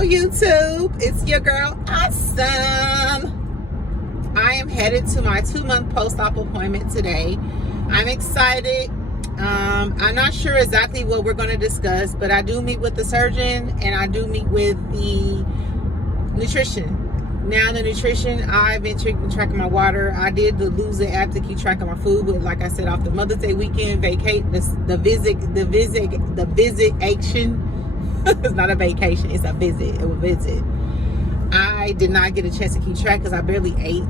Hello YouTube, it's your girl Awesome. I am headed to my 2-month post-op appointment today. I'm excited. I'm not sure exactly what we're going to discuss, but I do meet with the surgeon and I do meet with the nutrition. Now the nutrition, I've been tracking my water. I did the lose it app to keep track of my food, but like I said, off the Mother's Day weekend, the visit action. It's not a vacation, it's a visit. It was a visit. I did not get a chance to keep track because I barely ate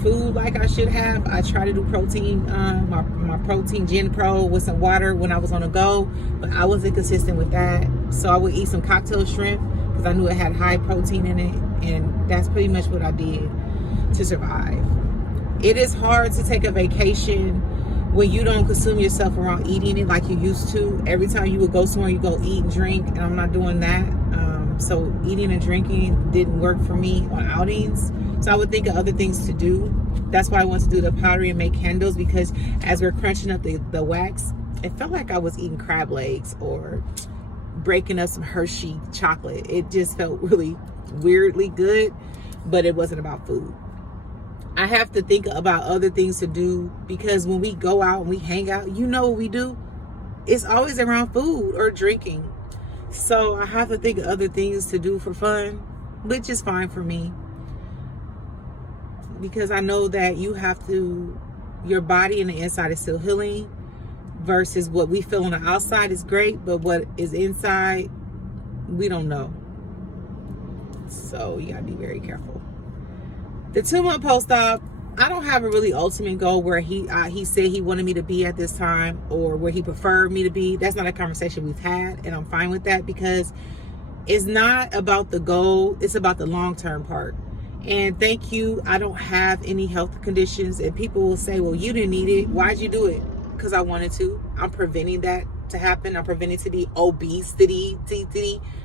food like I should have. I try to do protein, my protein Gen Pro with some water when I was on the go, but I wasn't consistent with that. So I would eat some cocktail shrimp because I knew it had high protein in it, and that's pretty much what I did to survive. It is hard to take a vacation when you don't consume yourself around eating it like you used to. Every time you would go somewhere, you go eat and drink, and I'm not doing that. So eating and drinking didn't work for me on outings. So I would think of other things to do. That's why I wanted to do the pottery and make candles, because as we're crunching up the wax, it felt like I was eating crab legs or breaking up some Hershey chocolate. It just felt really weirdly good, but it wasn't about food. I have to think about other things to do, because when we go out and we hang out, you know what we do? It's always around food or drinking. So I have to think of other things to do for fun, which is fine for me, because I know that your body and the inside is still healing, versus what we feel on the outside is great, but what is inside, we don't know. So you gotta be very careful. The 2-month post-op, I don't have a really ultimate goal where he said he wanted me to be at this time or where he preferred me to be. That's not a conversation we've had, and I'm fine with that, because it's not about the goal, it's about the long-term part. And thank you, I don't have any health conditions, and people will say, well, you didn't need it. Why'd you do it? Because I wanted to. I'm preventing that to happen. I'm preventing to be obesity.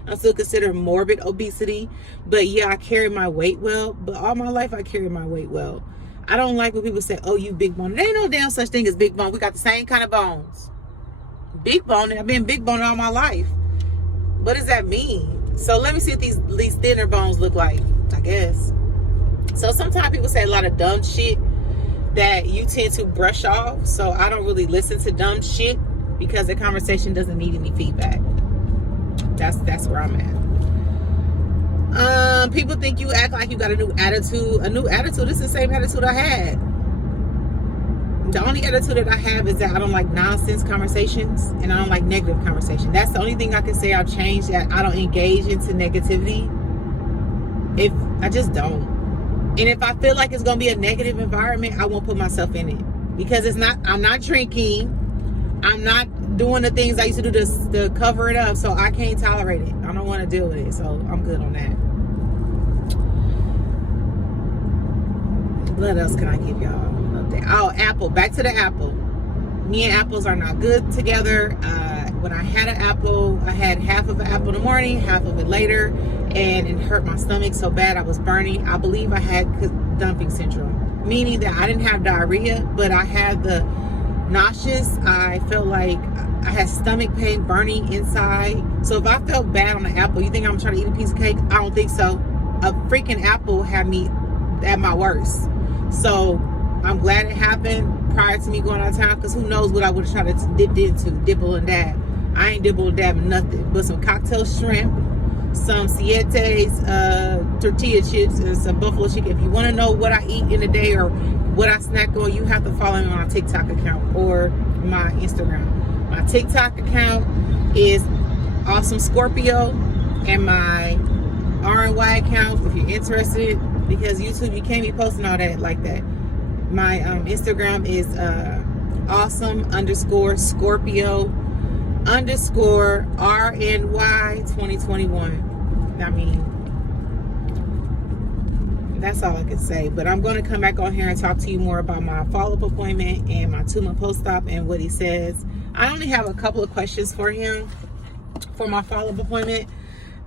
I'm still considered morbid obesity, but yeah, I carry my weight well. But all my life I carry my weight well. I don't like when people say, oh, you big bone. There ain't no damn such thing as big bone. We got the same kind of bones. Big bone, I've been big bone all my life. What does that mean? So let me see what these thinner bones look like, I guess. So sometimes people say a lot of dumb shit that you tend to brush off. So I don't really listen to dumb shit, because the conversation doesn't need any feedback. That's where I'm at. People think you act like you got a new attitude. A new attitude is the same attitude I had. The only attitude that I have is that I don't like nonsense conversations, and I don't like negative conversation. That's the only thing I can say I've changed, that I don't engage into negativity. If I just don't. And if I feel like it's gonna be a negative environment, I won't put myself in it, because I'm not drinking. I'm not doing the things I used to do to cover it up, so I can't tolerate it. I don't want to deal with it, so I'm good on that. What else can I give y'all an update? Oh, apple. Back to the apple. Me and apples are not good together. When I had an apple, I had half of an apple in the morning, half of it later, and it hurt my stomach so bad I was burning. I believe I had dumping syndrome, meaning that I didn't have diarrhea, but I had the nauseous. I felt like I had stomach pain, burning inside. So if I felt bad on an apple, you think I'm trying to eat a piece of cake? I don't think so. A freaking apple had me at my worst. So I'm glad it happened prior to me going out of town, because who knows what I would have tried to dibble and dab. I ain't dibble and dab nothing but some cocktail shrimp, some Siete's tortilla chips, and some buffalo chicken. If you want to know what I eat in a day or what I snack on, you have to follow me on my TikTok account or my Instagram. My TikTok account is Awesome Scorpio, and my RNY account, if you're interested, because YouTube, you can't be posting all that like that. My Instagram is awesome_Scorpio_RNY 2021. I mean, that's all I can say. But I'm going to come back on here and talk to you more about my follow-up appointment and my 2-month post-op and what he says. I only have a couple of questions for him for my follow-up appointment.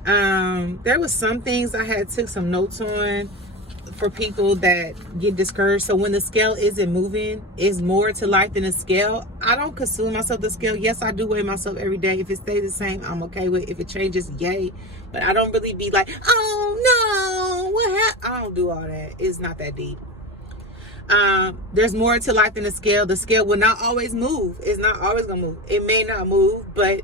There was some things I had took some notes on for people that get discouraged. So when the scale isn't moving, it's more to life than a scale. I don't consume myself the scale. Yes, I do weigh myself every day. If it stays the same, I'm okay with it. If it changes, yay. But I don't really be like, oh no, what happened? I don't do all that. It's not that deep. There's more to life than the scale. The scale will not always move. It's not always gonna move. It may not move, but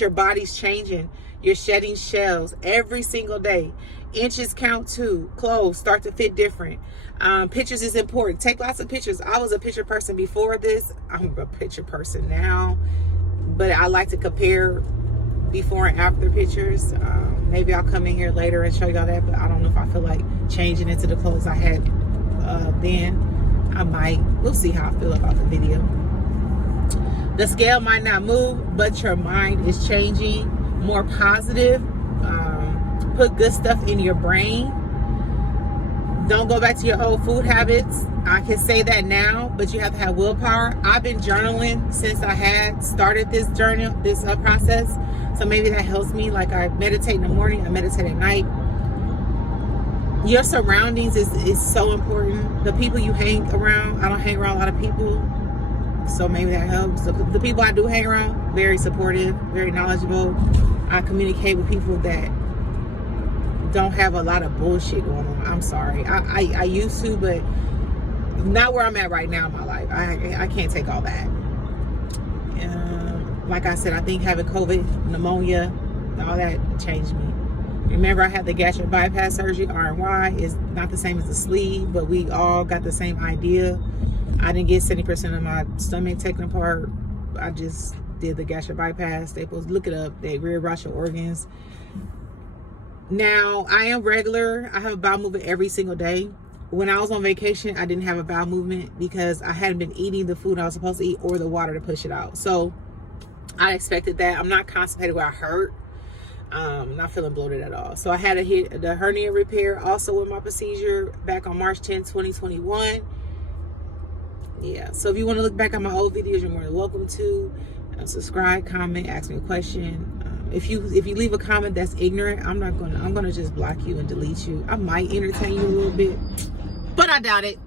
your body's changing. You're shedding shells every single day. Inches count too. Clothes start to fit different. Pictures is important. Take lots of pictures. I was a picture person before this. I'm a picture person now, but I like to compare before and after pictures. Maybe I'll come in here later and show y'all that, but I don't know if I feel like changing into the clothes I had then. I might. We'll see how I feel about the video. The scale might not move, but your mind is changing, more positive. Put good stuff in your brain. Don't go back to your old food habits. I can say that now, but you have to have willpower. I've been journaling since I had started this journal, this process. So maybe that helps me. Like, I meditate in the morning, I meditate at night. Your surroundings is so important. The people you hang around. I don't hang around a lot of people, so maybe that helps. The people I do hang around, very supportive, very knowledgeable. I communicate with people that don't have a lot of bullshit going on. I'm sorry. I used to, but not where I'm at right now in my life. I can't take all that. Like I said, I think having COVID, pneumonia, all that changed me. Remember, I had the gastric bypass surgery, RNY. It's not the same as the sleeve, but we all got the same idea. I didn't get 70% of my stomach taken apart. I just did the gastric bypass. They supposed to look it up. They rearrange your organs. Now, I am regular. I have a bowel movement every single day. When I was on vacation, I didn't have a bowel movement because I hadn't been eating the food I was supposed to eat or the water to push it out. So I expected that. I'm not constipated where I hurt. Not feeling bloated at all. So I had the hernia repair also with my procedure back on March 10, 2021. Yeah, so if you want to look back at my old videos, you're more than welcome to. Subscribe, comment, ask me a question. If you leave a comment that's ignorant, I'm gonna just block you and delete you. I might entertain you a little bit, but I doubt it,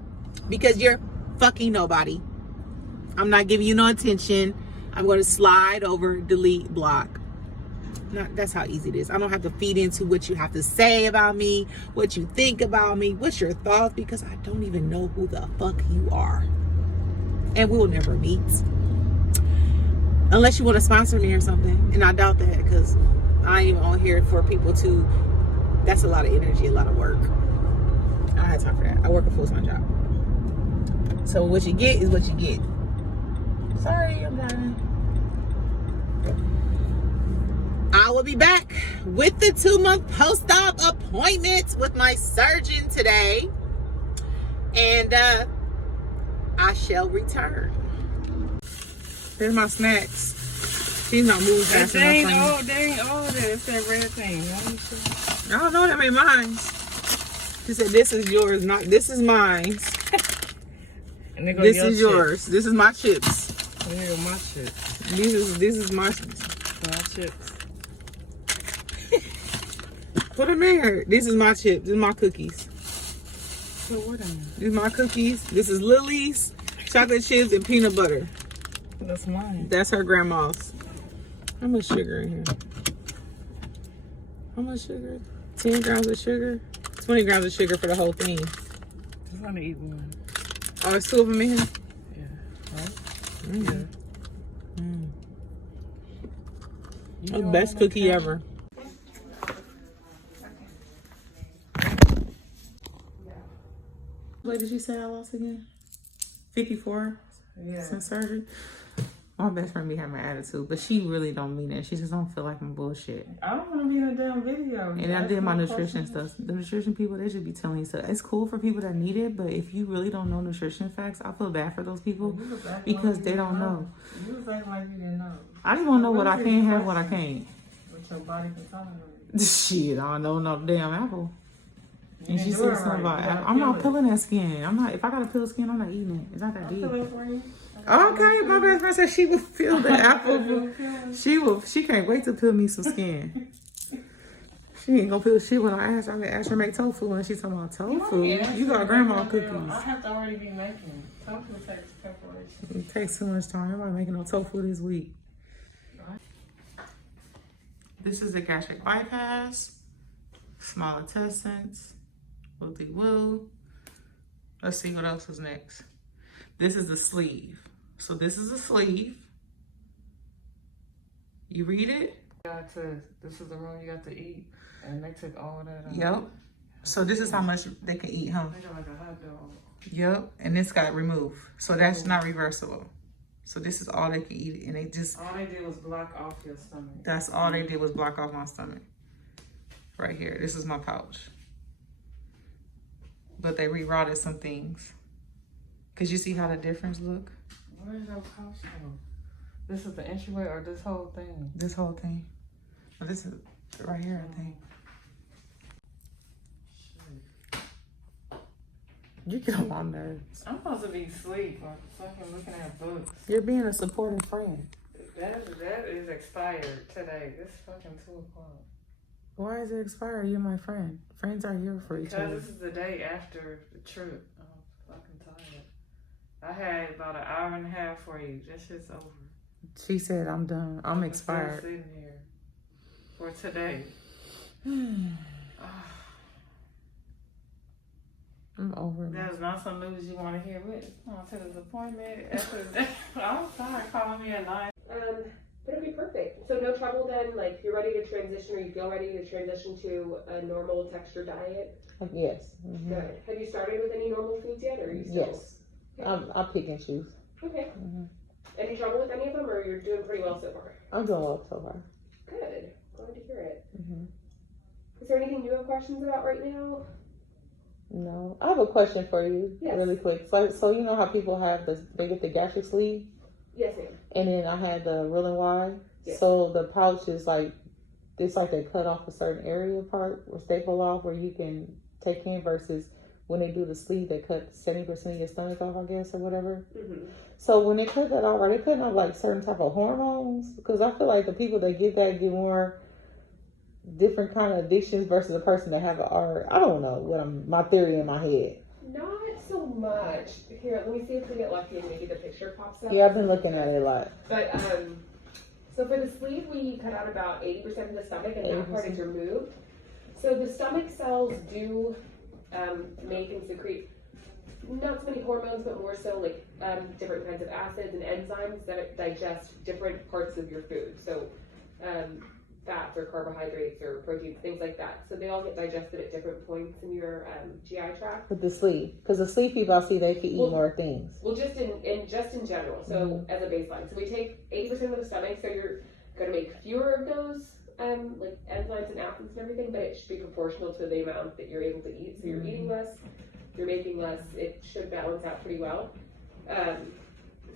because you're fucking nobody. I'm not giving you no attention. I'm going to slide over, delete, block. That's how easy it is. I don't have to feed into what you have to say about me, what you think about me, what's your thoughts, because I don't even know who the fuck you are. And we'll never meet. Unless you want to sponsor me or something. And I doubt that, because I ain't even on here for people to, that's a lot of energy, a lot of work. I don't have time for that. I work a full-time job. So what you get is what you get. Sorry, I'm done. I will be back with the 2-month post-op appointment with my surgeon today. And I shall return. There's my snacks. She's not moving fast enough. They ain't all that. It's that red thing. I don't know. That ain't mine. She said, "This is yours, not this is mine." And this is yours. This is my chips. There go my chips. This is my chips. Put them in here. This is my chips. This is my cookies. So what am I? These are my cookies. This is Lily's chocolate chips and peanut butter. That's mine. That's her grandma's. How much sugar in here? How much sugar? 10 grams of sugar? 20 grams of sugar for the whole thing. Just want to eat one. Oh, there's 2 of them in here? Yeah. Right? Mm. Yeah. The best cookie ever. What did you say I lost again? 54 since surgery. My best friend be having an attitude, but she really don't mean it. She just don't feel like I'm bullshit. I don't want to be in a damn video. And I did my nutrition stuff. The nutrition people, they should be telling you stuff. It's cool for people that need it, but if you really don't know nutrition facts, I feel bad for those people because they don't know. You was acting like you didn't know. I just want to know what I can have, what I can't. What your body can tolerate. Shit, I don't know no damn apple. And she said something about apple. I'm not peeling that skin. I'm not. If I gotta peel skin, I'm not eating it. It's not that deep. Okay, my best friend said she will peel the apple. She can't wait to peel me some skin. She ain't gonna feel shit when I asked her. I asked her to make tofu, and she talking about tofu. You got grandma cookies. I have to already be making tofu takes preparation. It takes too much time. Everybody making no tofu this week. This is the gastric bypass. Small intestines. Woo-de-woo. Let's see what else is next. This is the sleeve. So this is the sleeve. You read it? This is the room you got to eat, and they took all of that out. Yep. So this is how much they can eat, huh? They got like a hot dog. Yep. And this got removed. So that's not reversible. So this is all they can eat, and they just... All they did was block off your stomach. That's all they did was block off my stomach. Right here. This is my pouch. But they rerouted some things. Cause you see how the difference look? Where's your pouch go? This is the entryway or this whole thing? This whole thing. Oh, this is right here, I think. You get on my nerves. I'm supposed to be asleep or fucking looking at books. You're being a supporting friend. That is expired today. It's fucking 2 o'clock. Why is it expired? You're my friend. Friends are here for each other. Because this is the day after the trip. I'm fucking tired. I had about an hour and a half for you. That shit's over. She said, I'm done. I'm expired. Still sitting here for today. I'm over it. That is not some news you want to hear. We're on to this appointment after the day. I'm sorry, calling me at 9. But it'll be perfect. So no trouble then, like you're ready to transition or you feel ready to transition to a normal texture diet? Yes. Mm-hmm. Good. Have you started with any normal foods yet or are you still? Yes. I'll pick and choose. Okay. Mm-hmm. Any trouble with any of them or you're doing pretty well so far? I'm doing well so far. Good. Glad to hear it. Mm-hmm. Is there anything you have questions about right now? No. I have a question for you really quick. So you know how people have they get the gastric sleeve? Yes, ma'am. And then I had the real and wide. Yes. So the pouch is like, it's like they cut off a certain area part or staple off where you can take in versus when they do the sleeve, they cut 70% of your stomach off, I guess, or whatever. Mm-hmm. So when they cut that off, are they cutting off like certain type of hormones? Because I feel like the people that get that get more different kind of addictions versus the person that have I don't know my theory in my head. Not so much. Here, let me see if we get lucky and maybe the picture pops up. Yeah, I've been looking at it a lot. But so for the sleeve, we cut out about 80% of the stomach, and that part is removed. So the stomach cells do make and secrete not so many hormones, but more so like different kinds of acids and enzymes that digest different parts of your food. So fats or carbohydrates or proteins, things like that. So they all get digested at different points in your GI tract. With the sleeve, because the sleeve people, I see they can eat more things. Well, just in general. So as a baseline, so we take 80% of the stomach. So you're going to make fewer of those like enzymes and acids and everything, but it should be proportional to the amount that you're able to eat. So you're eating less, you're making less. It should balance out pretty well.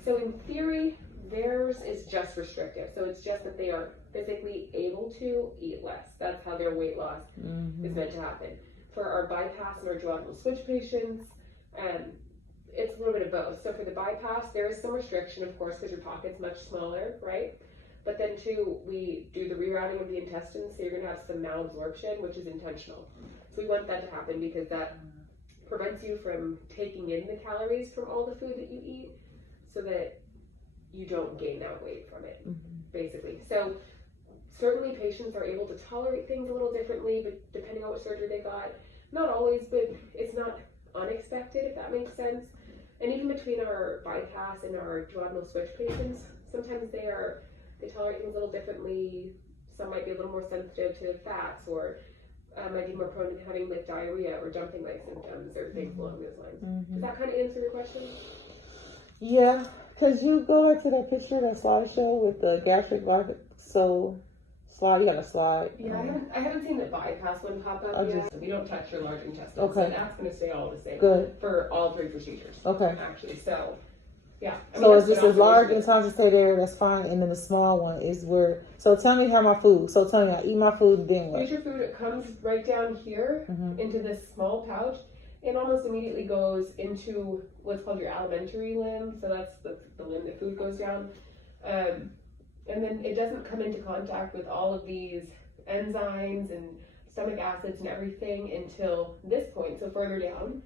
So in theory, theirs is just restrictive. So it's just that they are physically able to eat less. That's how their weight loss is meant to happen. For our bypass and our duodenal switch patients, it's a little bit of both. So for the bypass, there is some restriction, of course, because your pocket's much smaller, right? But then too, we do the rerouting of the intestines, so you're going to have some malabsorption, which is intentional. So we want that to happen because that prevents you from taking in the calories from all the food that you eat, so that you don't gain that weight from it, basically. So certainly patients are able to tolerate things a little differently, but depending on what surgery they got. Not always, but it's not unexpected, if that makes sense. And even between our bypass and our duodenal switch patients, sometimes they tolerate things a little differently. Some might be a little more sensitive to fats, or might be more prone to having like diarrhea or jumping leg symptoms or things along those lines. Does that kind of answer your question? Yeah, because you go back to that picture, that slideshow with the gastric bypass. So slide, you got a slide. Yeah, I haven't seen the bypass one pop up yet. We don't touch your large intestine, Okay. so that's going to stay all the same. Good. For all 3 procedures. Okay. Actually, so yeah. So it's just as large and time to stay there, that's fine. And then the small one is where, so tell me how my food. So tell me, I eat my food, then what? Here's your food. It comes right down here into this small pouch. It almost immediately goes into what's called your alimentary limb. So that's the limb that food goes down. And then it doesn't come into contact with all of these enzymes and stomach acids and everything until this point, so further down.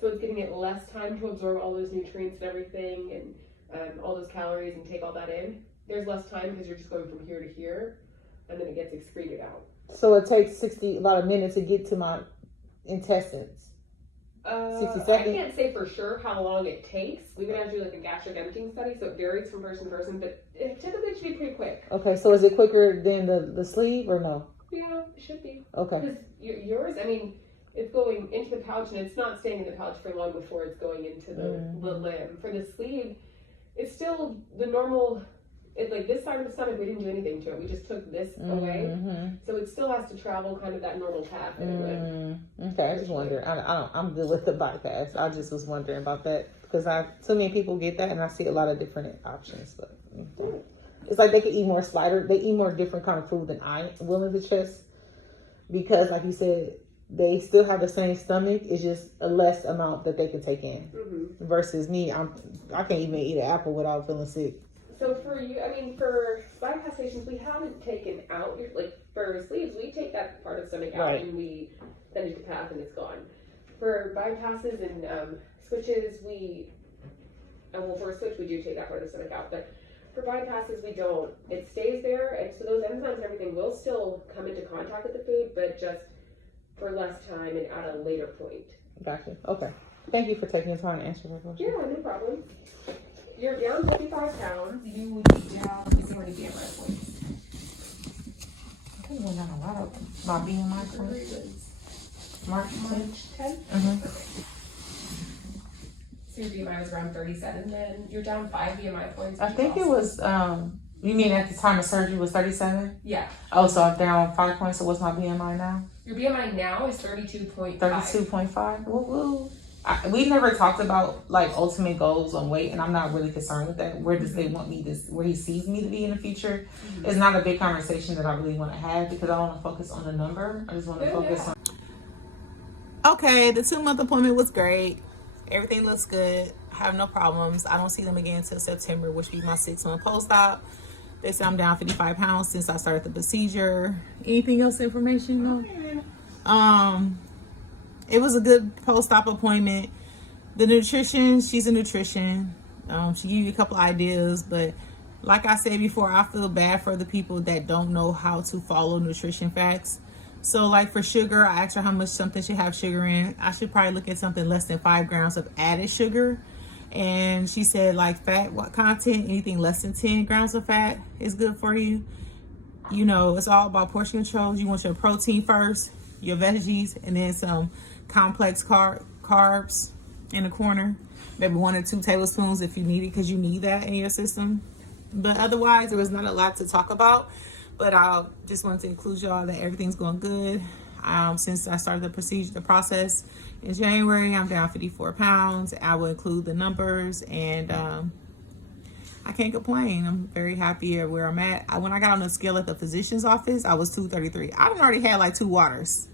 So it's giving it less time to absorb all those nutrients and everything and all those calories and take all that in. There's less time because you're just going from here to here, and then it gets excreted out. So it takes about a minute to get to my intestines. 60 seconds? I can't say for sure how long it takes. We would have to do like a gastric emptying study, so it varies from person to person, but it typically should be pretty quick. Okay, so is it quicker than the sleeve or no? Yeah, it should be. Okay. Because yours, I mean, it's going into the pouch and it's not staying in the pouch for long before it's going into the limb. For the sleeve, it's still the normal. Like this side of the stomach, we didn't do anything to it. We just took this away, so it still has to travel kind of that normal path. Okay, I just wonder. I'm good with the bypass. I just was wondering about that because too many people get that, and I see a lot of different options. But it's like they can eat more they eat more different kind of food than I will in the chest because, like you said, they still have the same stomach. It's just a less amount that they can take in. Versus me, I can't even eat an apple without feeling sick. So for you, I mean, for bypass patients, we haven't taken out, like for sleeves, we take that part of the stomach out and we finish the path and it's gone. For bypasses and switches, for a switch, we do take that part of the stomach out, but for bypasses, we don't. It stays there, and so those enzymes and everything will still come into contact with the food, but just for less time and at a later point. Gotcha. Okay. Thank you for taking the time to answer my question. Yeah, no problem. You're down 55 pounds. You would be down, let me see how many BMI points. I think we're not a lot of my BMI points. March 10? So your BMI was around 37 then. You're down 5 BMI points. I think it was, you mean at the time of surgery was 37? Yeah. Oh, so I'm down 5 points. So what's my BMI now? Your BMI now is 32.5. 32.5? Woo-woo. We never talked about like ultimate goals on weight, and I'm not really concerned with that. Where does they want me to, where he sees me to be in the future, is not a big conversation that I really want to have because I don't want to focus on the number. I just want to focus on. Okay, the 2-month appointment was great. Everything looks good. I have no problems. I don't see them again until September, which will be my 6-month post-op. They say I'm down 55 pounds since I started the procedure. Anything else information? No. It was a good post-op appointment. The nutrition, she's a nutrition. She gave you a couple ideas, but like I said before, I feel bad for the people that don't know how to follow nutrition facts. So like for sugar, I asked her how much something should have sugar in. I should probably look at something less than 5 grams of added sugar. And she said like fat content, anything less than 10 grams of fat is good for you. You know, it's all about portion control. You want your protein first, your veggies, and then some complex carbs in the corner, maybe 1 or 2 tablespoons if you need it, because you need that in your system. But otherwise, there was not a lot to talk about, but I just wanted to include y'all that everything's going good. Since I started the process in January, I'm down 54 pounds. I will include the numbers, and I can't complain. I'm very happy at where I'm at. When I got on the scale at the physician's office, I was 233. I already had like 2 waters.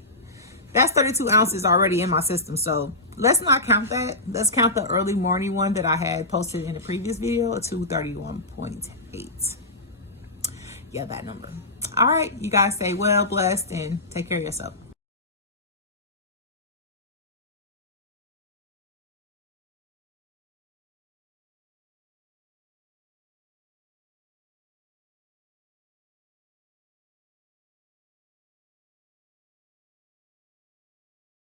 That's 32 ounces already in my system. So let's not count that. Let's count the early morning one that I had posted in the previous video, 231.8. Yeah, that number. All right, you guys stay well, blessed, and take care of yourself.